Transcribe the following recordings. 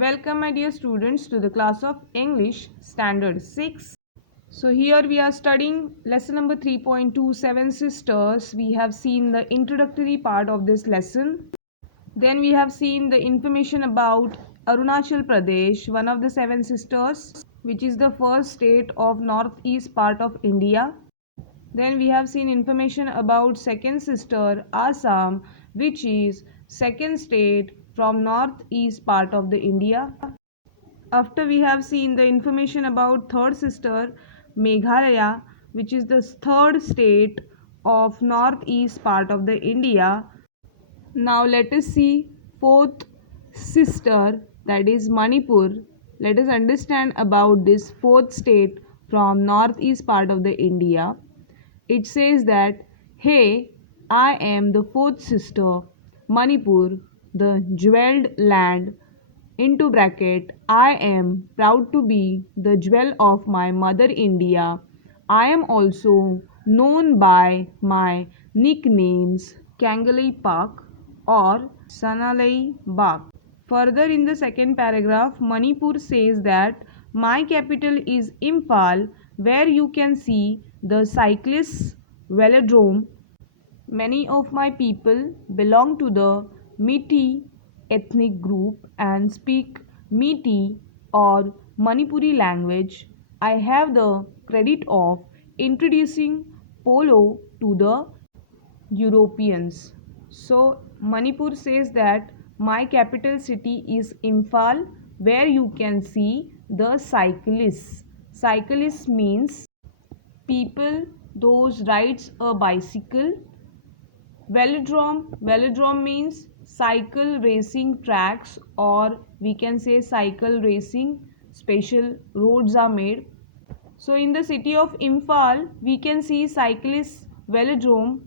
Welcome my dear students to the class of English Standard 6. So here we are studying lesson number 3.27 sisters. We have seen the introductory part of this lesson. Then we have seen the information about Arunachal Pradesh, one of the seven sisters, which is the first state of northeast part of India. Then we have seen information about second sister Assam, which is second state from northeast part of the India. After we have seen the information about third sister Meghalaya, which is the third state of northeast part of the India. Now let us see fourth sister, that is Manipur. Let us understand about this fourth state from northeast part of the India. It says that, hey, I am the fourth sister, Manipur, the jeweled land. Into bracket, I am proud to be the jewel of my mother India. I am also known by my nicknames Kangalai Park or Sanalai Bagh. Further in the second paragraph, Manipur says that my capital is Imphal, where you can see the cyclists velodrome. Many of my people belong to the Meitei ethnic group and speak Meitei or Manipuri language. I have the credit of introducing polo to the Europeans. So Manipur says that my capital city is Imphal, where you can see the cyclists. Cyclists means people those rides a bicycle. Velodrome means cycle racing tracks, or we can say cycle racing special roads are made. So in the city of Imphal we can see cyclist velodrome,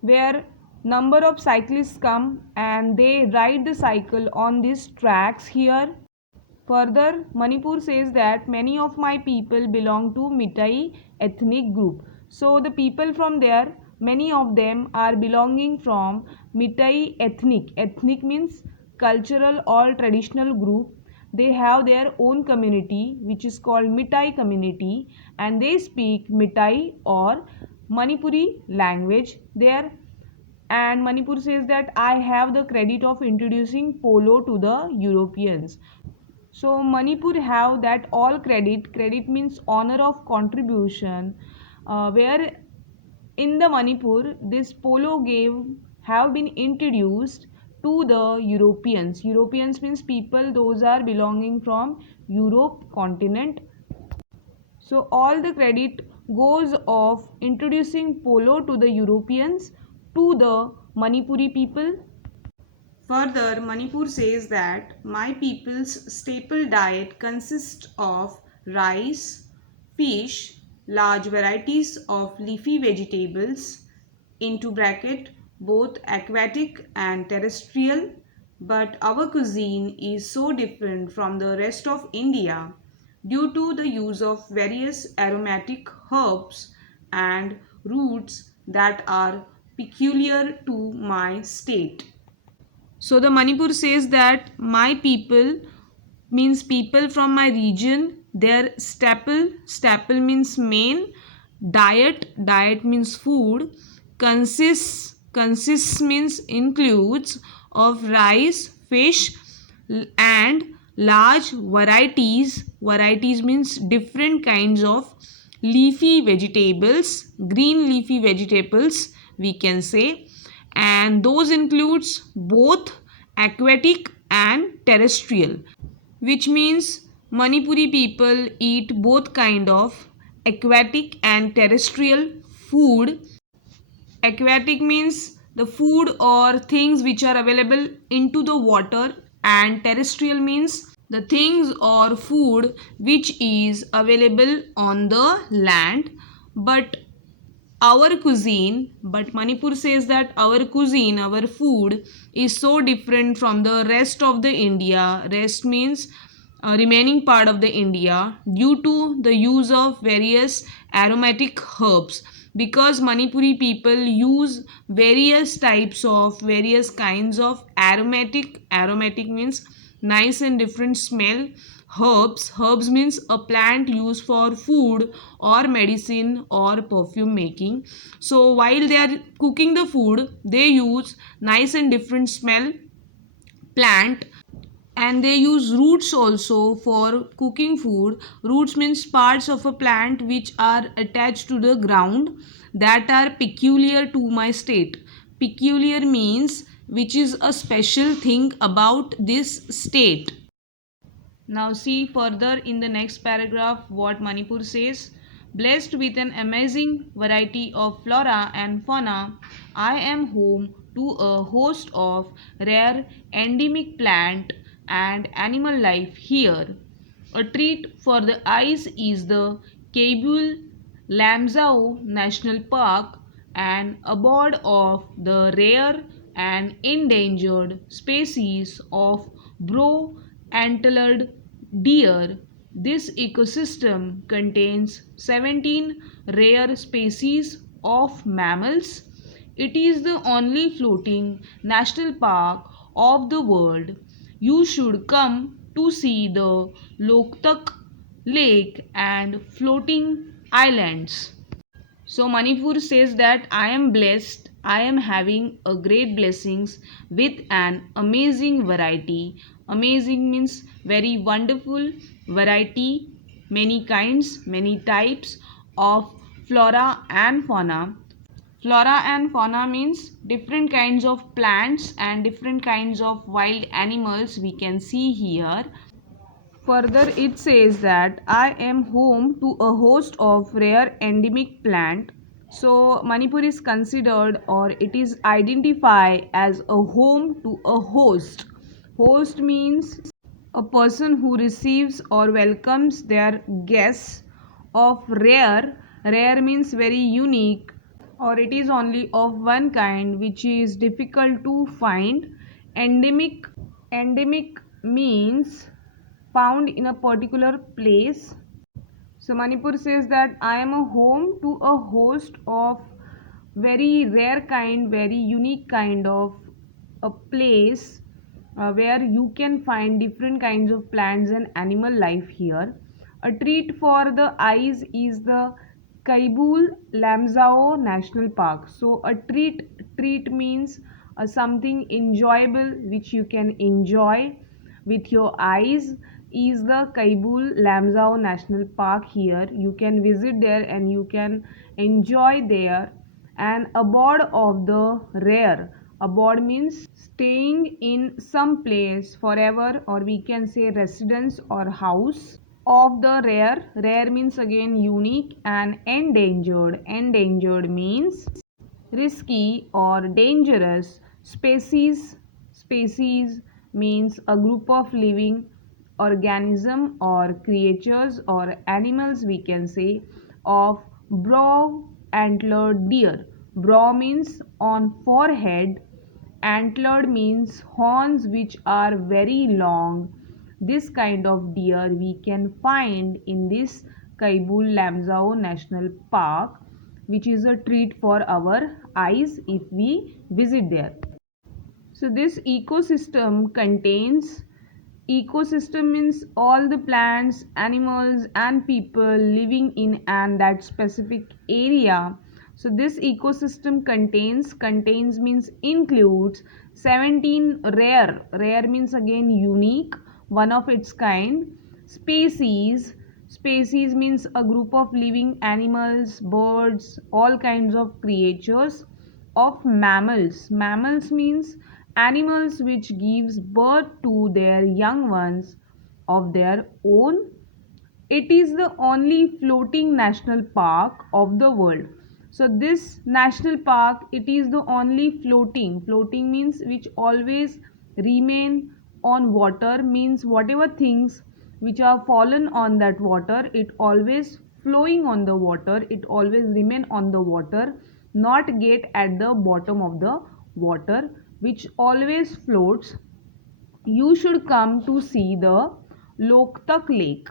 where number of cyclists come and they ride the cycle on these tracks here. Further, Manipur says that many of my people belong to Meitei ethnic group. So the people from there, many of them are belonging from Meitei ethnic. Ethnic means cultural or traditional group. They have their own community which is called Meitei community, and they speak Meitei or Manipuri language there. And Manipur says that I have the credit of introducing polo to the Europeans. So Manipur have that all credit means honor of contribution, where in the Manipur this polo game have been introduced to the Europeans means people those are belonging from Europe continent. So all the credit goes of introducing polo to the Europeans to the Manipuri people. Further, Manipur says that my people's staple diet consists of rice, fish, large varieties of leafy vegetables, into bracket both aquatic and terrestrial, but our cuisine is so different from the rest of India due to the use of various aromatic herbs and roots that are peculiar to my state. So the Manipur says that my people means people from my region, their staple means main, diet means food, consists means includes of rice, fish and large varieties means different kinds of leafy vegetables, green leafy vegetables we can say, and those includes both aquatic and terrestrial, which means Manipuri people eat both kind of aquatic and terrestrial food. Aquatic means the food or things which are available into the water, and terrestrial means the things or food which is available on the land. But Manipur says that our cuisine, our food is so different from the rest of the India. Rest means remaining part of the India, due to the use of various aromatic herbs, because Manipuri people use various kinds of aromatic means nice and different smell. Herbs means a plant used for food or medicine or perfume making. So while they are cooking the food, they use nice and different smell plant, and they use roots also for cooking food. Roots means parts of a plant which are attached to the ground that are peculiar to my state. Peculiar means which is a special thing about this state. Now see further in the next paragraph what Manipur says. Blessed with an amazing variety of flora and fauna, I am home to a host of rare endemic plant and animal life here. A treat for the eyes is the Kabul Lamzao National Park, an abode of the rare and endangered species of brow antlered deer. This ecosystem contains 17 rare species of mammals. It is the only floating national park of the world. You should come to see the Loktak Lake and floating islands. So Manipur says that I am blessed. I am having a great blessings with an amazing variety. Amazing means very wonderful variety, many kinds, many types of flora and fauna. Flora and fauna means different kinds of plants and different kinds of wild animals we can see here. Further, it says that I am home to a host of rare endemic plant. So, Manipur is considered or it is identified as a home to a host. Host means a person who receives or welcomes their guests of rare. Rare means very unique, or it is only of one kind which is difficult to find. Endemic. Endemic means found in a particular place. So Manipur says that I am a home to a host of very rare kind, very unique kind of a place where you can find different kinds of plants and animal life here. A treat for the eyes is the Kaibul Lamzao National Park. So a treat means something enjoyable which you can enjoy with your eyes is the Kaibul Lamzao National Park here. You can visit there and you can enjoy there. And abode of the rare. Abode means staying in some place forever, or we can say residence or house of the rare. Rare means again unique, and endangered. Endangered means risky or dangerous. Species means a group of living organism or creatures or animals we can say of brow antlered deer. Brow means on forehead, antlered means horns which are very long. This kind of deer we can find in this Kaibul Lamzao National Park, which is a treat for our eyes if we visit there. So this ecosystem means all the plants, animals and people living in and that specific area. So this ecosystem contains means includes 17 rare means again unique, one of its kind, species. Species means a group of living animals, birds, all kinds of creatures of mammals. Mammals means animals which gives birth to their young ones of their own. It is the only floating national park of the world. So this national park, it is the only floating means which always remain on water, means whatever things which are fallen on that water, it always flowing on the water, it always remain on the water, not get at the bottom of the water, which always floats. You should come to see the Loktak Lake.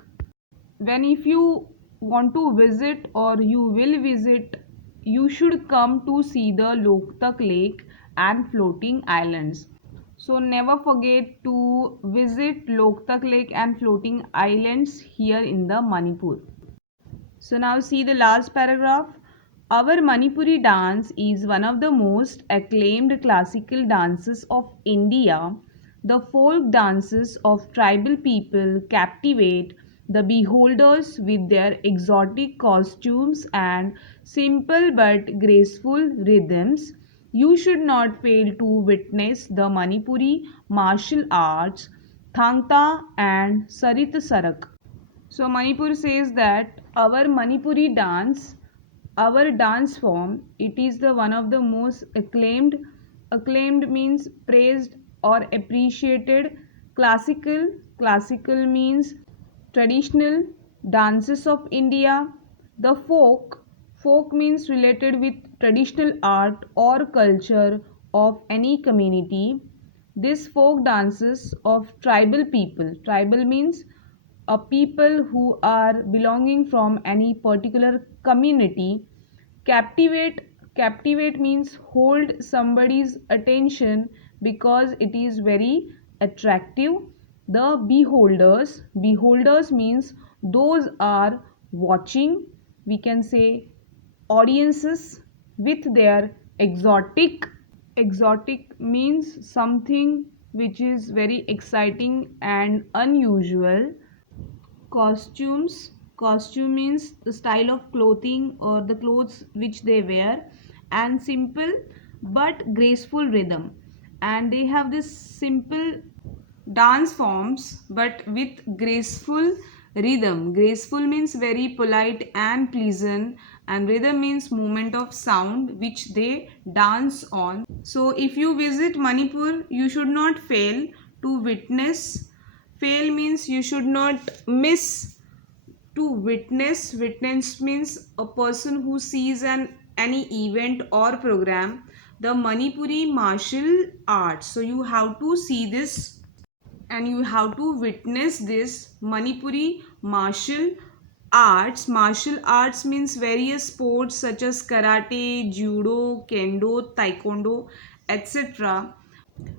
When if you want to visit or you will visit, you should come to see the Loktak Lake and floating islands. So never forget to visit Loktak Lake and floating islands here in the Manipur. So now see the last paragraph. Our Manipuri dance is one of the most acclaimed classical dances of India. The folk dances of tribal people captivate the beholders with their exotic costumes and simple but graceful rhythms. You should not fail to witness the Manipuri martial arts, Thangta and Sarit Sarak. So Manipur says that our dance form, it is the one of the most acclaimed. Acclaimed means praised or appreciated. Classical means traditional dances of India. The folk means related with traditional art or culture of any community. These folk dances of tribal people. Tribal means a people who are belonging from any particular community. Captivate means hold somebody's attention because it is very attractive. The beholders means those are watching, we can say audiences, with their exotic means something which is very exciting and unusual. Costume means the style of clothing or the clothes which they wear, and simple but graceful rhythm, and they have this simple dance forms but with graceful rhythm. Graceful means very polite and pleasant, and rhythm means movement of sound which they dance on. So if you visit Manipur, you should not fail to witness. Fail means you should not miss to witness means a person who sees any event or program, the Manipuri martial arts. So you have to see this and you have to witness this Manipuri martial arts. Martial arts means various sports such as karate, judo, kendo, taekwondo, etc.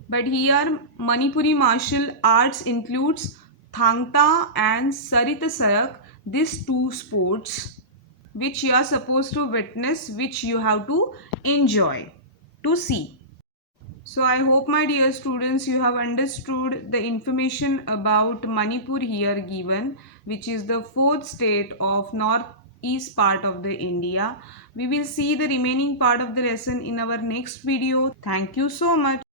But here Manipuri martial arts includes Thangta and Sarita Sarak, these two sports which you are supposed to witness, which you have to enjoy, to see. So I hope my dear students you have understood the information about Manipur here given, which is the fourth state of northeast part of the India. We will see the remaining part of the lesson in our next video. Thank you so much.